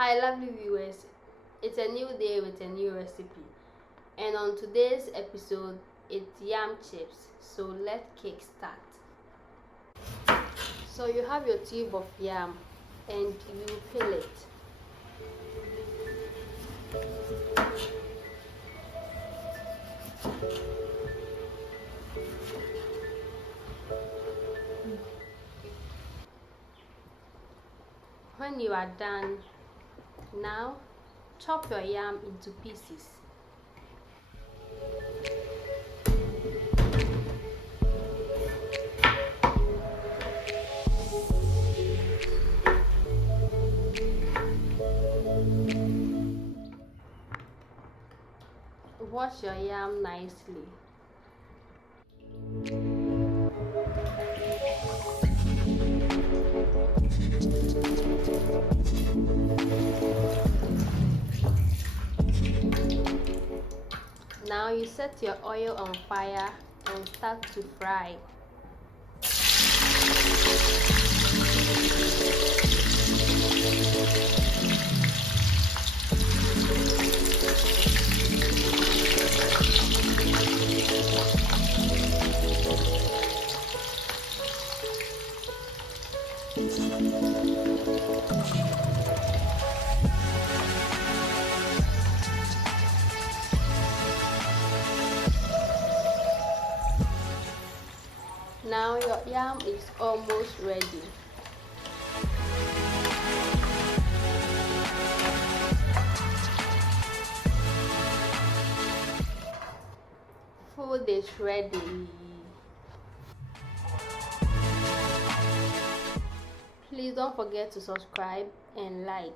Hi, lovely viewers. It's a new day with a new recipe, and on today's episode, it's yam chips. So let's kick start. So you have your tube of yam, and you peel it. When you are done, now chop your yam into pieces. Wash your yam nicely. Now you set your oil on fire and start to fry. Now your yam is almost ready. Food is ready. Please don't forget to subscribe and like.